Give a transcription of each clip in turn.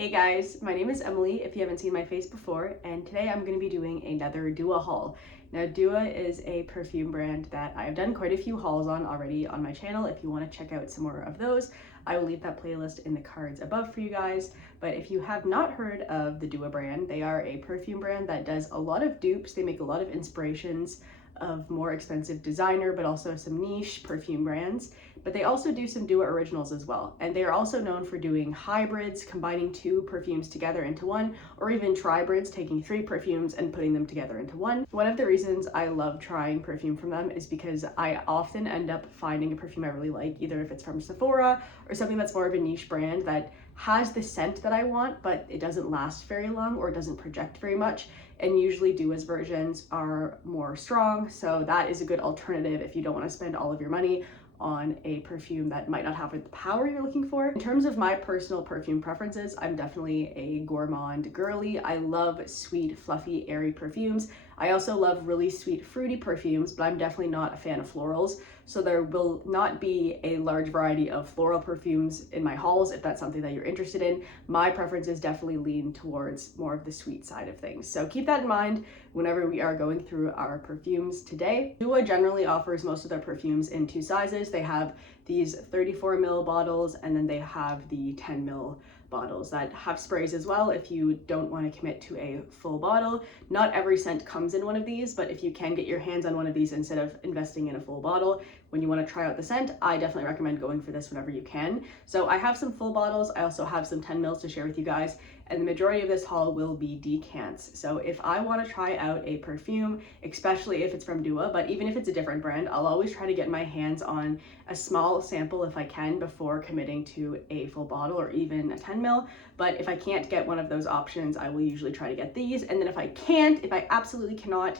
Hey guys, my name is Emily if you haven't seen my face before, and today I'm going to be doing another Dua haul. Now Dua is a perfume brand that I've done quite a few hauls on already on my channel. If you want to check out some more of those, I will leave that playlist in the cards above for you guys. But if you have not heard of the Dua brand, they are a perfume brand that does a lot of dupes. They make a lot of inspirations of more expensive designer, but also some niche perfume brands. But they also do some Dua originals as well. And they are also known for doing hybrids, combining two perfumes together into one, or even tribrids, taking three perfumes and putting them together into one. One of the reasons I love trying perfume from them is because I often end up finding a perfume I really like, either if it's from Sephora or something that's more of a niche brand that has the scent that I want, but it doesn't last very long or doesn't project very much. And usually Dua's versions are more strong, so that is a good alternative if you don't want to spend all of your money on a perfume that might not have the power you're looking for. In terms of my personal perfume preferences, I'm definitely a gourmand girly. I love sweet, fluffy, airy perfumes. I also love really sweet, fruity perfumes, but I'm definitely not a fan of florals. So there will not be a large variety of floral perfumes in my hauls if that's something that you're interested in. My preferences definitely lean towards more of the sweet side of things. So keep that in mind whenever we are going through our perfumes today. Dua generally offers most of their perfumes in two sizes. They have these 34 ml bottles, and then they have the 10 ml bottles that have sprays as well if you don't want to commit to a full bottle. Not every scent comes in one of these, but if you can get your hands on one of these instead of investing in a full bottle when you want to try out the scent, I definitely recommend going for this whenever you can. So I have some full bottles. I also have some 10 mils to share with you guys, and the majority of this haul will be decants. So if I want to try out a perfume, especially if it's from Dua, but even if it's a different brand, I'll always try to get my hands on a small sample if I can before committing to a full bottle or even a 10 mil. But if I can't get one of those options, I will usually try to get these. And then if I absolutely cannot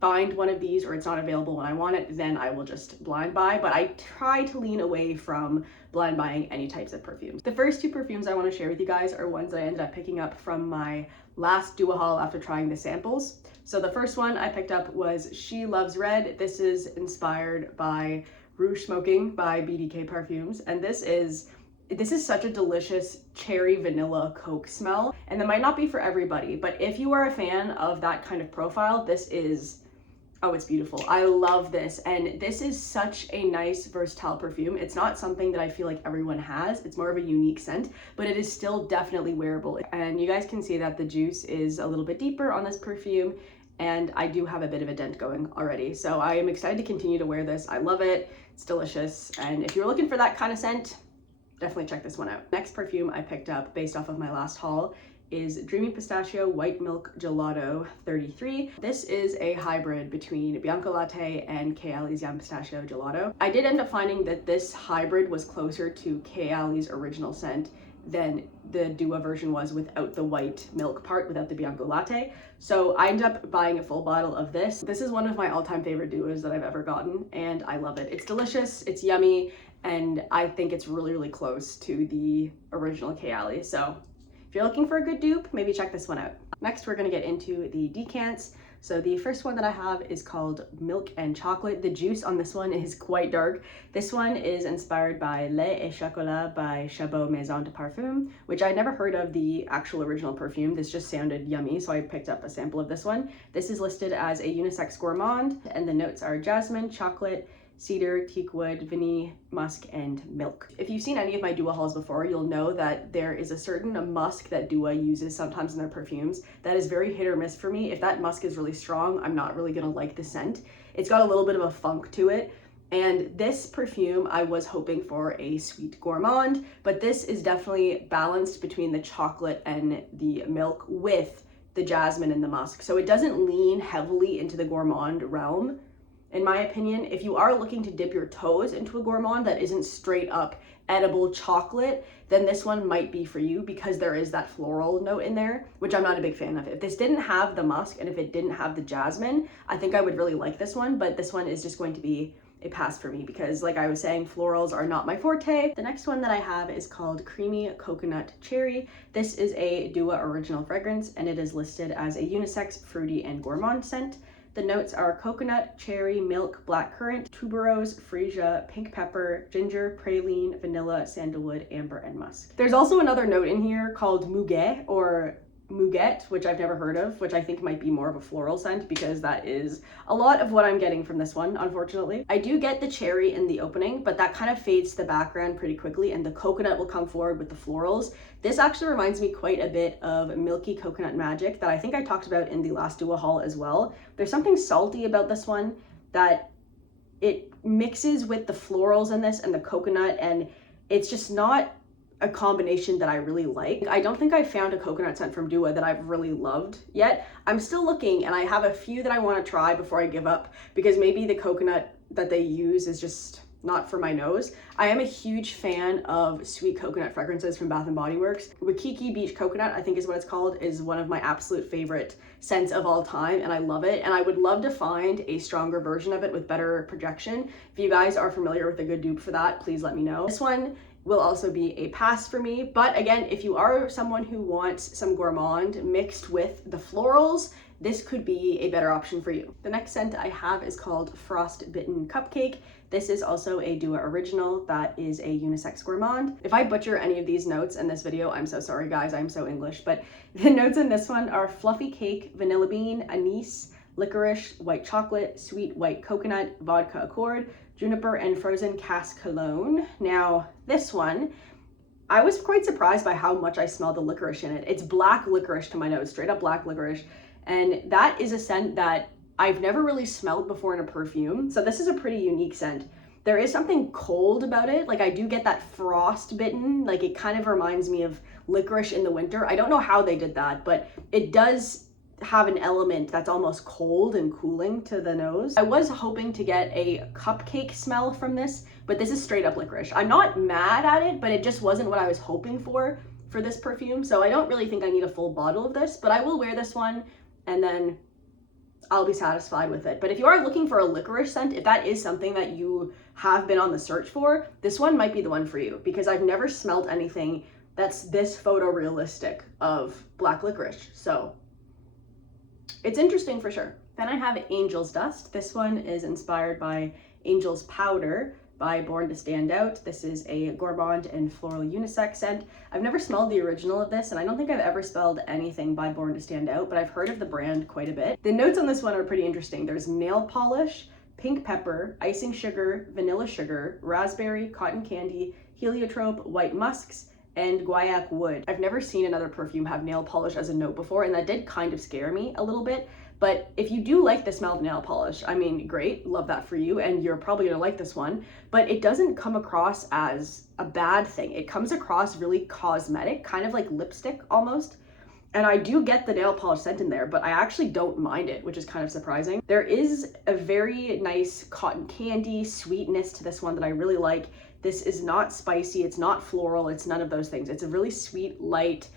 find one of these or it's not available when I want it, then I will just blind buy. But I try to lean away from blind buying any types of perfumes. The first two perfumes I want to share with you guys are ones that I ended up picking up from my last Dua haul after trying the samples. So the first one I picked up was She Loves Red. This is inspired by Rouge Smoking by BDK Perfumes, and this is such a delicious cherry vanilla coke smell, and that might not be for everybody, but if you are a fan of that kind of profile, this is, oh, it's beautiful. I love this, and this is such a nice versatile perfume. It's not something that I feel like everyone has. It's more of a unique scent, but it is still definitely wearable, and you guys can see that the juice is a little bit deeper on this perfume, and I do have a bit of a dent going already. So I am excited to continue to wear this. I love it. It's delicious. And if you're looking for that kind of scent, definitely check this one out. Next perfume I picked up based off of my last haul is Dreamy Pistachio White Milk Gelato 33. This is a hybrid between Bianco Latte and Kayali's Yam Pistachio Gelato. I did end up finding that this hybrid was closer to Kayali's original scent than the Dua version was without the white milk part, without the Bianco Latte. So I ended up buying a full bottle of this. This is one of my all-time favorite Duas that I've ever gotten, and I love it. It's delicious, it's yummy, and I think it's really, really close to the original Kayali. So if you're looking for a good dupe, maybe check this one out. Next, we're gonna get into the decants. So the first one that I have is called Milk and Chocolate. The juice on this one is quite dark. This one is inspired by Lait et Chocolat by Chabot Maison de Parfum, which I never heard of the actual original perfume. This just sounded yummy, so I picked up a sample of this one. This is listed as a unisex gourmand, and the notes are jasmine, chocolate, cedar, teakwood, vanille, musk, and milk. If you've seen any of my Dua hauls before, you'll know that there is a certain musk that Dua uses sometimes in their perfumes that is very hit or miss for me. If that musk is really strong, I'm not really gonna like the scent. It's got a little bit of a funk to it. And this perfume, I was hoping for a sweet gourmand, but this is definitely balanced between the chocolate and the milk with the jasmine and the musk. So it doesn't lean heavily into the gourmand realm. In my opinion, if you are looking to dip your toes into a gourmand that isn't straight up edible chocolate, then this one might be for you because there is that floral note in there, which I'm not a big fan of. If this didn't have the musk and if it didn't have the jasmine, I think I would really like this one, but this one is just going to be a pass for me because, like I was saying, florals are not my forte. The next one that I have is called Creamy Coconut Cherry. This is a Dua original fragrance, and it is listed as a unisex, fruity, and gourmand scent. The notes are coconut, cherry, milk, blackcurrant, tuberose, freesia, pink pepper, ginger, praline, vanilla, sandalwood, amber, and musk. There's also another note in here called muguet or muguet, which I've never heard of, which I think might be more of a floral scent because that is a lot of what I'm getting from this one, unfortunately. I do get the cherry in the opening, but that kind of fades to the background pretty quickly and the coconut will come forward with the florals. This actually reminds me quite a bit of Milky Coconut Magic that I think I talked about in the last Dua haul as well. There's something salty about this one that it mixes with the florals in this and the coconut, and it's just not a combination that I really like. I don't think I found a coconut scent from Dua that I've really loved yet. I'm still looking and I have a few that I want to try before I give up because maybe the coconut that they use is just not for my nose. I am a huge fan of sweet coconut fragrances from Bath & Body Works. Waikiki Beach Coconut, I think is what it's called, is one of my absolute favorite scents of all time and I love it, and I would love to find a stronger version of it with better projection. If you guys are familiar with a good dupe for that, please let me know. This one will also be a pass for me, but again, if you are someone who wants some gourmand mixed with the florals, this could be a better option for you. The next scent I have is called Frostbitten Cupcake. This is also a Dua original that is a unisex gourmand. If I butcher any of these notes in this video, I'm so sorry guys, I'm so English, but the notes in this one are fluffy cake, vanilla bean, anise, licorice, white chocolate, sweet white coconut, vodka accord, juniper, and frozen cask cologne. Now, this one, I was quite surprised by how much I smelled the licorice in it. It's black licorice to my nose, straight up black licorice. And that is a scent that I've never really smelled before in a perfume. So this is a pretty unique scent. There is something cold about it. Like I do get that frostbitten, like it kind of reminds me of licorice in the winter. I don't know how they did that, but it does have an element that's almost cold and cooling to the nose. I was hoping to get a cupcake smell from this, but this is straight up licorice. I'm not mad at it, but it just wasn't what I was hoping for this perfume. So I don't really think I need a full bottle of this, but I will wear this one and then I'll be satisfied with it. But if you are looking for a licorice scent, if that is something that you have been on the search for, this one might be the one for you because I've never smelled anything that's this photorealistic of black licorice. So it's interesting for sure. Then I have Angel's Dust. This one is inspired by Angel's Powder by Born to Stand Out. This is a gourmand and floral unisex scent. I've never smelled the original of this, and I don't think I've ever smelled anything by Born to Stand Out, but I've heard of the brand quite a bit. The notes on this one are pretty interesting. There's nail polish, pink pepper, icing sugar, vanilla sugar, raspberry, cotton candy, heliotrope, white musks, and guaiac wood. I've never seen another perfume have nail polish as a note before, and that did kind of scare me a little bit. But if you do like the smell of nail polish, I mean, great, love that for you, and you're probably gonna like this one, but it doesn't come across as a bad thing. It comes across really cosmetic, kind of like lipstick almost. And I do get the nail polish scent in there, but I actually don't mind it, which is kind of surprising. There is a very nice cotton candy sweetness to this one that I really like. This is not spicy, it's not floral, it's none of those things. It's a really sweet, light,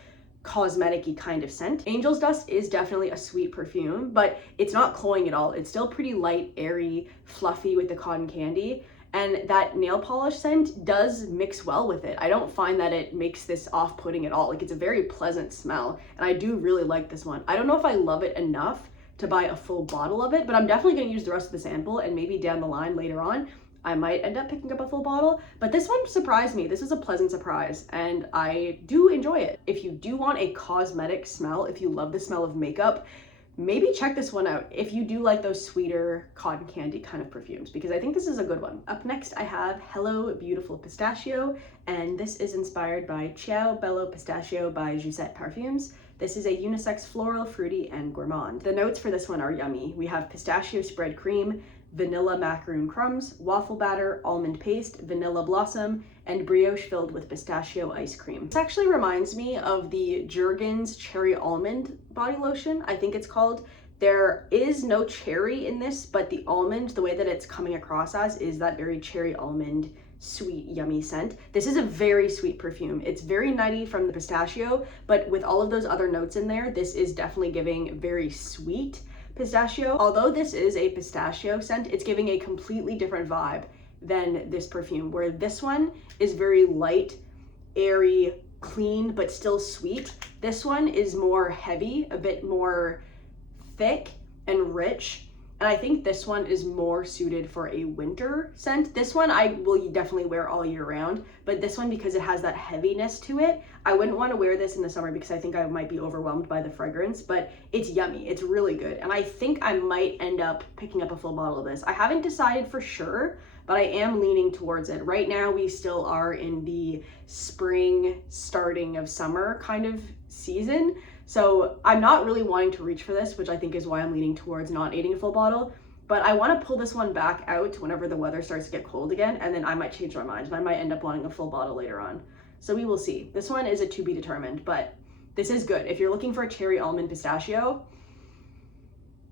cosmetic-y kind of scent. Angel's Dust is definitely a sweet perfume, but it's not cloying at all. It's still pretty light, airy, fluffy with the cotton candy. And that nail polish scent does mix well with it. I don't find that it makes this off-putting at all. Like, it's a very pleasant smell, and I do really like this one. I don't know if I love it enough to buy a full bottle of it, but I'm definitely gonna use the rest of the sample, and maybe down the line later on, I might end up picking up a full bottle, but this one surprised me. This was a pleasant surprise, and I do enjoy it. If you do want a cosmetic smell, if you love the smell of makeup, maybe check this one out if you do like those sweeter cotton candy kind of perfumes, because I think this is a good one. Up next, I have Hello Beautiful Pistachio, and this is inspired by Ciao Bello Pistachio by Gisette Parfums. This is a unisex floral, fruity, and gourmand. The notes for this one are yummy. We have pistachio spread cream, vanilla macaroon crumbs, waffle batter, almond paste, vanilla blossom, and brioche filled with pistachio ice cream. This actually reminds me of the Jergens Cherry Almond body lotion, I think it's called. There is no cherry in this, but the almond, the way that it's coming across as, is that very cherry almond, sweet, yummy scent. This is a very sweet perfume. It's very nutty from the pistachio, but with all of those other notes in there, this is definitely giving very sweet pistachio. Although this is a pistachio scent, it's giving a completely different vibe than this perfume, where this one is very light, airy, clean, but still sweet. This one is more heavy, a bit more thick and rich, And I think this one is more suited for a winter scent. This one I will definitely wear all year round, but this one, because it has that heaviness to it, I wouldn't want to wear this in the summer because I think I might be overwhelmed by the fragrance, but it's yummy. It's really good. And I think I might end up picking up a full bottle of this. I haven't decided for sure, but I am leaning towards it. Right now, we still are in the spring, starting of summer kind of season. So I'm not really wanting to reach for this, which I think is why I'm leaning towards not eating a full bottle. But I want to pull this one back out whenever the weather starts to get cold again, and then I might change my mind and I might end up wanting a full bottle later on. So we will see. This one is a to be determined, but this is good. If you're looking for a cherry almond pistachio,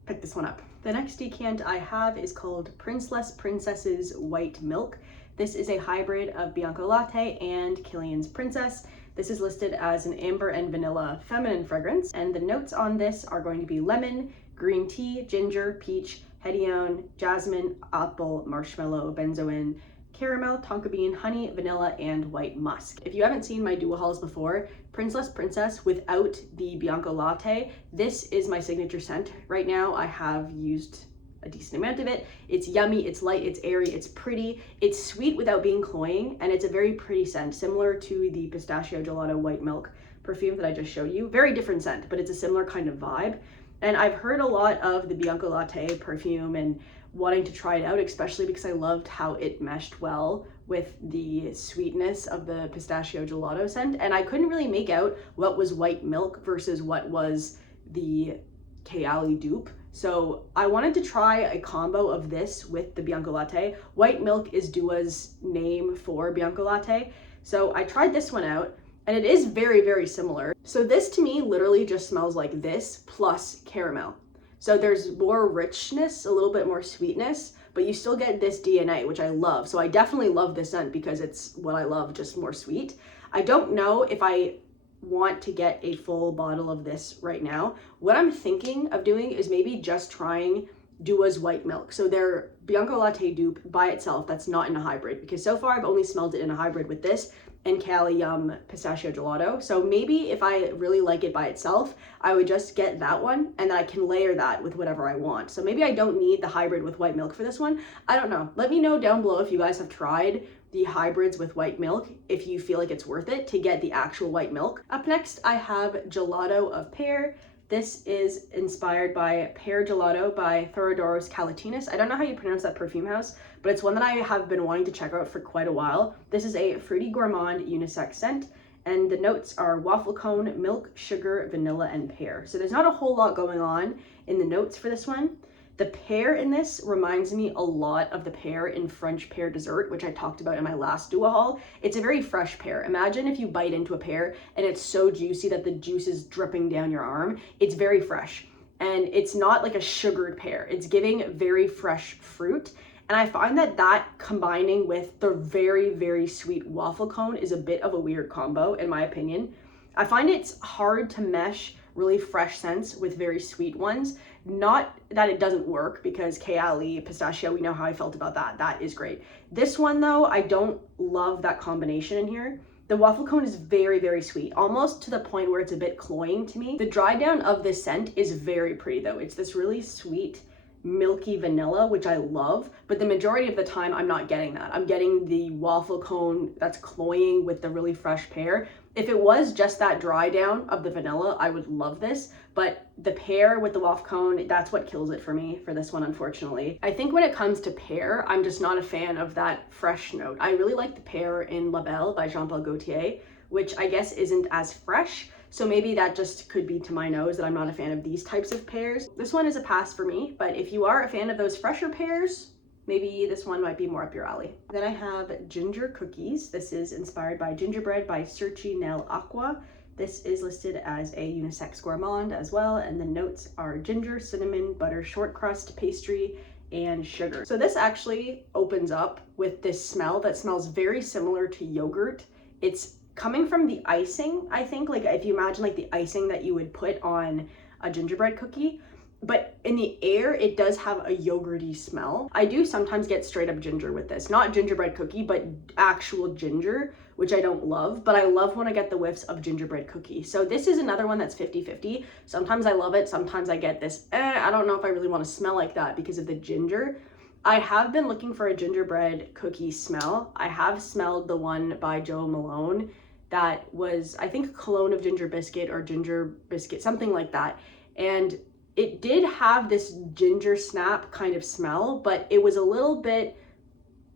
pick this one up. The next decant I have is called Princeless Princess's White Milk. This is a hybrid of Bianco Latte and Killian's Princess. This is listed as an amber and vanilla feminine fragrance, and the notes on this are going to be lemon, green tea, ginger, peach, hedione, jasmine, apple, marshmallow, benzoin, caramel, tonka bean, honey, vanilla, and white musk. If you haven't seen my duo hauls before, Princeless Princess without the Bianco Latte, this is my signature scent. Right now I have used a decent amount of it. It's yummy, it's light, it's airy, it's pretty, it's sweet without being cloying, and it's a very pretty scent, similar to the Pistachio Gelato White Milk perfume that I just showed you. Very different scent, but it's a similar kind of vibe. And I've heard a lot of the Bianco Latte perfume and wanting to try it out, especially because I loved how it meshed well with the sweetness of the Pistachio Gelato scent. And I couldn't really make out what was white milk versus what was the Kayali dupe. So I wanted to try a combo of this with the Bianco Latte. White milk is Dua's name for Bianco Latte. So I tried this one out, and it is very, very similar. So this to me literally just smells like this plus caramel. So there's more richness, a little bit more sweetness, but you still get this DNA, which I love. So I definitely love this scent because it's what I love, just more sweet. I don't know if I want to get a full bottle of this right now. What I'm thinking of doing is maybe just trying Dua's White Milk. So their Bianco Latte dupe by itself, that's not in a hybrid, because so far I've only smelled it in a hybrid with this and Cali Yum Pistachio Gelato. So maybe if I really like it by itself, I would just get that one and then I can layer that with whatever I want. So maybe I don't need the hybrid with white milk for this one. I don't know. Let me know down below if you guys have tried the hybrids with white milk, if you feel like it's worth it to get the actual white milk. Up next, I have Gelato of Pear. This is inspired by Pear Gelato by Thorodorus Calatinus. I don't know how you pronounce that perfume house, but it's one that I have been wanting to check out for quite a while. This is a fruity gourmand unisex scent, and the notes are waffle cone, milk, sugar, vanilla, and pear. So there's not a whole lot going on in the notes for this one. The pear in this reminds me a lot of the pear in French pear dessert, which I talked about in my last duo haul. It's a very fresh pear. Imagine if you bite into a pear and it's so juicy that the juice is dripping down your arm. It's very fresh, and it's not like a sugared pear. It's giving very fresh fruit. And I find that that combining with the very, very sweet waffle cone is a bit of a weird combo, in my opinion. I find it's hard to mesh really fresh scents with very sweet ones. Not that it doesn't work, because Kayali Pistachio, we know how I felt about that. That is great. This one though, I don't love that combination in here. The waffle cone is very, very sweet, almost to the point where it's a bit cloying to me. The dry down of this scent is very pretty though. It's this really sweet, milky vanilla, which I love, but the majority of the time I'm not getting that. I'm getting the waffle cone that's cloying with the really fresh pear. If it was just that dry down of the vanilla, I would love this, but the pear with the waffle cone, that's what kills it for me for this one, unfortunately. I think when it comes to pear, I'm just not a fan of that fresh note. I really like the pear in La Belle by Jean Paul Gaultier, which I guess isn't as fresh. So maybe that just could be to my nose that I'm not a fan of these types of pears. This one is a pass for me, but if you are a fan of those fresher pears, maybe this one might be more up your alley. Then I have Ginger Cookies. This is inspired by Gingerbread by Cerci Nel Aqua. This is listed as a unisex gourmand as well, and the notes are ginger, cinnamon, butter, short crust, pastry, and sugar. So this actually opens up with this smell that smells very similar to yogurt. It's coming from the icing, I think, like if you imagine like the icing that you would put on a gingerbread cookie, but in the air, it does have a yogurty smell. I do sometimes get straight up ginger with this, not gingerbread cookie, but actual ginger, which I don't love, but I love when I get the whiffs of gingerbread cookie. So this is another one that's 50-50. Sometimes I love it, sometimes I get this, I don't know if I really want to smell like that because of the ginger. I have been looking for a gingerbread cookie smell. I have smelled the one by Jo Malone that was, I think, cologne of ginger biscuit or ginger biscuit, something like that. And it did have this ginger snap kind of smell, but it was a little bit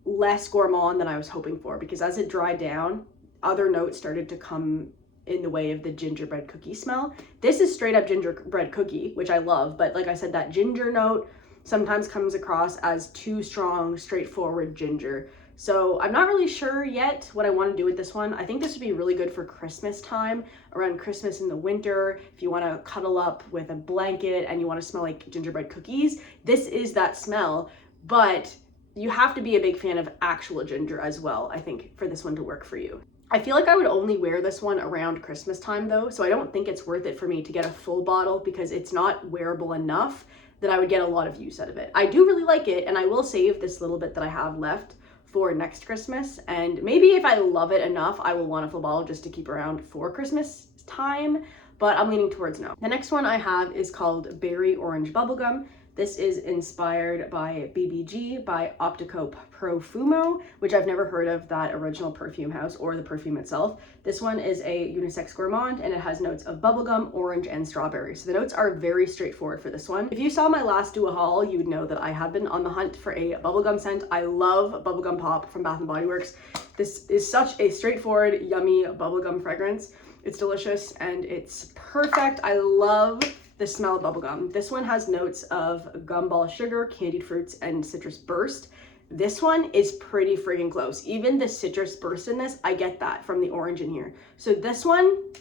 less gourmand than I was hoping for, because as it dried down, other notes started to come in the way of the gingerbread cookie smell. This is straight up gingerbread cookie, which I love, but like I said, that ginger note sometimes comes across as too strong, straightforward ginger. So I'm not really sure yet what I want to do with this one. I think this would be really good for Christmas time, around Christmas in the winter. If you want to cuddle up with a blanket and you want to smell like gingerbread cookies, this is that smell, but you have to be a big fan of actual ginger as well, I think, for this one to work for you. I feel like I would only wear this one around Christmas time though, so I don't think it's worth it for me to get a full bottle because it's not wearable enough that I would get a lot of use out of it. I do really like it, and I will save this little bit that I have left for next Christmas, and maybe if I love it enough, I will want a full bottle just to keep around for Christmas time, but I'm leaning towards no. The next one I have is called Berry Orange Bubblegum. This is inspired by BBG by Optico Profumo, which I've never heard of that original perfume house or the perfume itself. This one is a unisex gourmand and it has notes of bubblegum, orange, and strawberry. So the notes are very straightforward for this one. If you saw my last do a haul, you would know that I have been on the hunt for a bubblegum scent. I love bubblegum pop from Bath & Body Works. This is such a straightforward, yummy bubblegum fragrance. It's delicious and it's perfect. I love the smell of bubblegum. This one has notes of gumball sugar, candied fruits, and citrus burst. This one is pretty friggin' close. Even the citrus burst in this, I get that from the orange in here. So this one,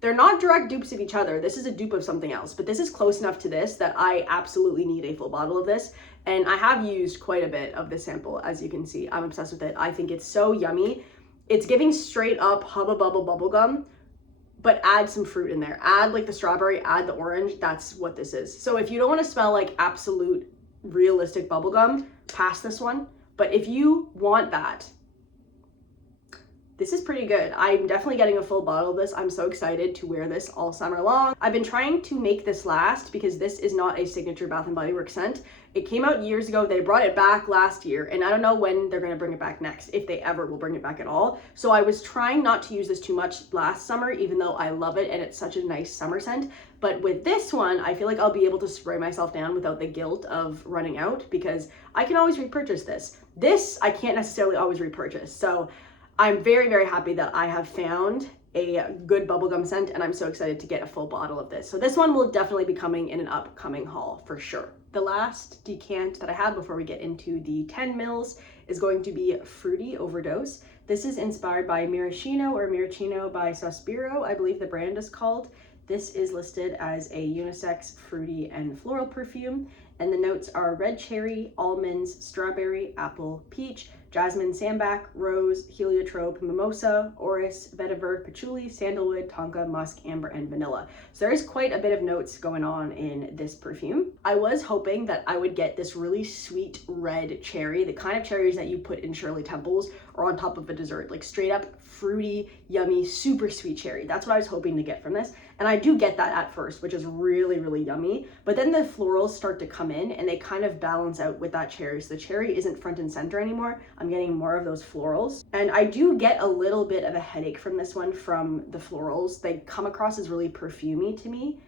they're not direct dupes of each other. This is a dupe of something else, but this is close enough to this that I absolutely need a full bottle of this. And I have used quite a bit of this sample, as you can see. I'm obsessed with it. I think it's so yummy. It's giving straight up Hubba Bubble bubblegum, but add some fruit in there. Add like the strawberry, add the orange. That's what this is. So if you don't want to smell like absolute realistic bubblegum, pass this one. But if you want that, this is pretty good. I'm definitely getting a full bottle of this. I'm so excited to wear this all summer long. I've been trying to make this last because this is not a signature Bath & Body Works scent. It came out years ago. They brought it back last year, and I don't know when they're gonna bring it back next, if they ever will bring it back at all. So I was trying not to use this too much last summer, even though I love it and it's such a nice summer scent. But with this one, I feel like I'll be able to spray myself down without the guilt of running out because I can always repurchase this. This, I can't necessarily always repurchase. So I'm very, very happy that I have found a good bubblegum scent, and I'm so excited to get a full bottle of this. So this one will definitely be coming in an upcoming haul for sure. The last decant that I have before we get into the 10 mils is going to be Fruity Overdose. This is inspired by Maraschino or Maraschino by Sospiro, I believe the brand is called. This is listed as a unisex fruity and floral perfume, and the notes are red cherry, almonds, strawberry, apple, peach, jasmine, sambac, rose, heliotrope, mimosa, orris, vetiver, patchouli, sandalwood, tonka, musk, amber, and vanilla. So there is quite a bit of notes going on in this perfume. I was hoping that I would get this really sweet red cherry, the kind of cherries that you put in Shirley Temples or on top of a dessert, like straight up fruity, yummy, super sweet cherry. That's what I was hoping to get from this. And I do get that at first, which is really, really yummy. But then the florals start to come in and they kind of balance out with that cherry. So the cherry isn't front and center anymore. I'm getting more of those florals. And I do get a little bit of a headache from this one from the florals. They come across as really perfumey to me.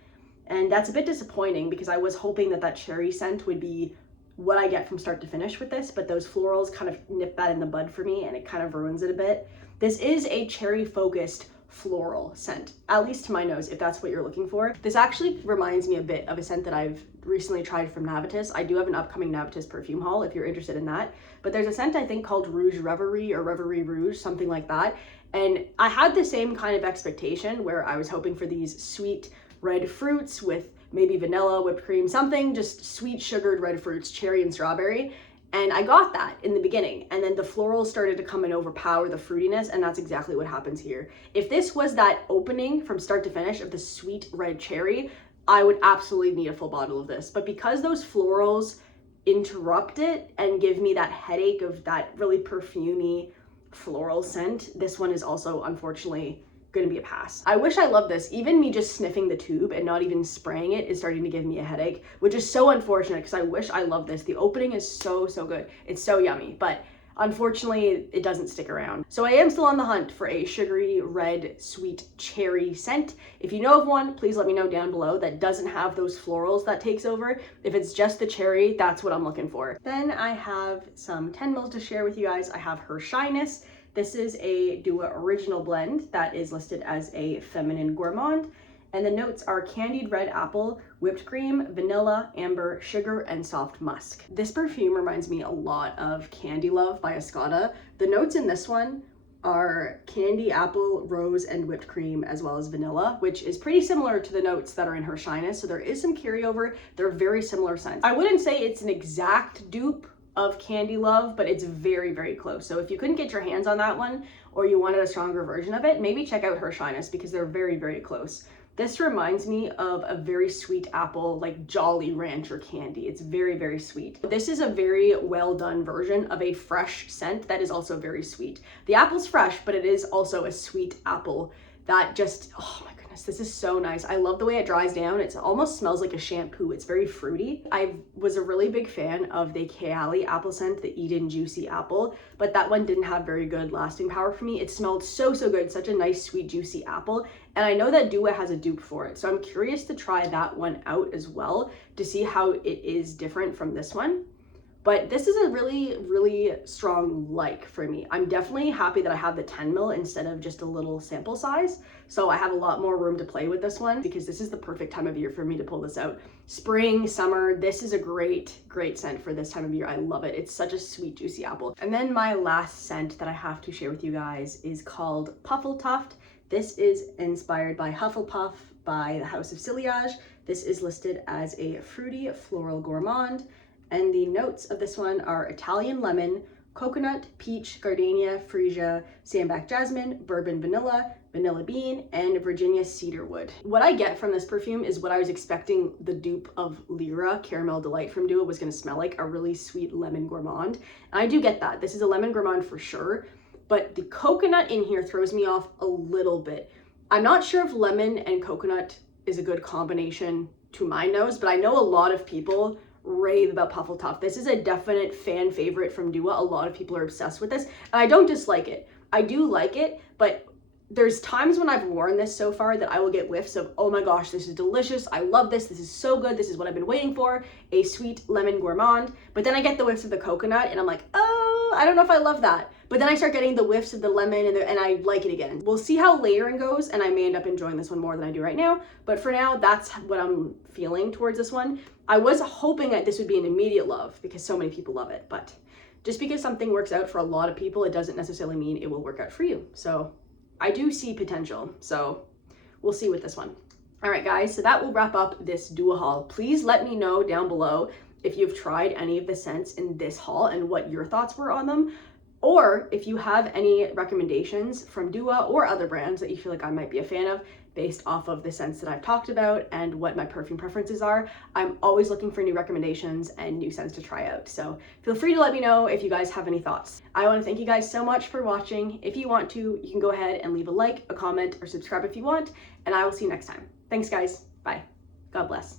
And that's a bit disappointing because I was hoping that that cherry scent would be what I get from start to finish with this, but those florals kind of nip that in the bud for me and it kind of ruins it a bit. This is a cherry focused floral scent, at least to my nose, if that's what you're looking for. This actually reminds me a bit of a scent that I've recently tried from Navitus. I do have an upcoming Navitus perfume haul if you're interested in that, but there's a scent I think called Rouge Reverie or Reverie Rouge, something like that. And I had the same kind of expectation where I was hoping for these sweet red fruits with maybe vanilla, whipped cream, something just sweet sugared red fruits, cherry and strawberry. And I got that in the beginning, and then the florals started to come and overpower the fruitiness, and that's exactly what happens here. If this was that opening from start to finish of the sweet red cherry, I would absolutely need a full bottle of this. But because those florals interrupt it and give me that headache of that really perfumey floral scent, this one is also unfortunately gonna be a pass. I wish I loved this. Even me just sniffing the tube and not even spraying it is starting to give me a headache, which is so unfortunate because I wish I loved this. The opening is so good. It's so yummy, but unfortunately it doesn't stick around. So I am still on the hunt for a sugary red sweet cherry scent. If you know of one, please let me know down below that doesn't have those florals that takes over. If it's just the cherry, that's what I'm looking for. Then I have some 10 mils to share with you guys. I have Her Shyness. This is a Dua original blend that is listed as a feminine gourmand. And the notes are candied red apple, whipped cream, vanilla, amber, sugar, and soft musk. This perfume reminds me a lot of Candy Love by Escada. The notes in this one are candy, apple, rose, and whipped cream, as well as vanilla, which is pretty similar to the notes that are in Her Shyness. So there is some carryover. They're very similar scents. I wouldn't say it's an exact dupe of Candy Love, but it's very close. So if you couldn't get your hands on that one, or you wanted a stronger version of it, maybe check out Her Shyness because they're very close. This reminds me of a very sweet apple, like Jolly Rancher candy. It's very sweet. This is a very well done version of a fresh scent that is also very sweet. The apple's fresh, but it is also a sweet apple that just, oh my goodness, this is so nice. I love the way it dries down. It almost smells like a shampoo. It's very fruity. I was a really big fan of the Kayali apple scent, the Eden Juicy Apple, but that one didn't have very good lasting power for me. It smelled so good, such a nice, sweet, juicy apple. And I know that Dua has a dupe for it, so I'm curious to try that one out as well to see how it is different from this one. But this is a really strong like for me. I'm definitely happy that I have the 10 mil instead of just a little sample size. So I have a lot more room to play with this one because this is the perfect time of year for me to pull this out. Spring, summer, this is a great scent for this time of year. I love it. It's such a sweet, juicy apple. And then my last scent that I have to share with you guys is called Puffletuft. This is inspired by Hufflepuff by the House of Sillage. This is listed as a fruity floral gourmand. And the notes of this one are Italian lemon, coconut, peach, gardenia, freesia, sambac jasmine, bourbon vanilla, vanilla bean, and Virginia cedarwood. What I get from this perfume is what I was expecting the dupe of Lyra Caramel Delight from Dua was going to smell like, a really sweet lemon gourmand. And I do get that. This is a lemon gourmand for sure, but the coconut in here throws me off a little bit. I'm not sure if lemon and coconut is a good combination to my nose, but I know a lot of people rave about Puffletuft. This is a definite fan favorite from Dua. A lot of people are obsessed with this, and I don't dislike it. I do like it, but there's times when I've worn this so far that I will get whiffs of, oh my gosh, this is delicious. I love this. This is so good. This is what I've been waiting for, a sweet lemon gourmand. But then I get the whiffs of the coconut and I'm like, oh, I don't know if I love that. But then I start getting the whiffs of the lemon and I like it again. We'll see how layering goes, and I may end up enjoying this one more than I do right now. But for now, that's what I'm feeling towards this one. I was hoping that this would be an immediate love because so many people love it. But just because something works out for a lot of people, it doesn't necessarily mean it will work out for you. So I do see potential. So we'll see with this one. All right, guys, so that will wrap up this Dua haul. Please let me know down below if you've tried any of the scents in this haul and what your thoughts were on them. Or if you have any recommendations from Dua or other brands that you feel like I might be a fan of based off of the scents that I've talked about and what my perfume preferences are. I'm always looking for new recommendations and new scents to try out. So feel free to let me know if you guys have any thoughts. I want to thank you guys so much for watching. If you want to, you can go ahead and leave a like, a comment, or subscribe if you want, and I will see you next time. Thanks, guys. Bye. God bless.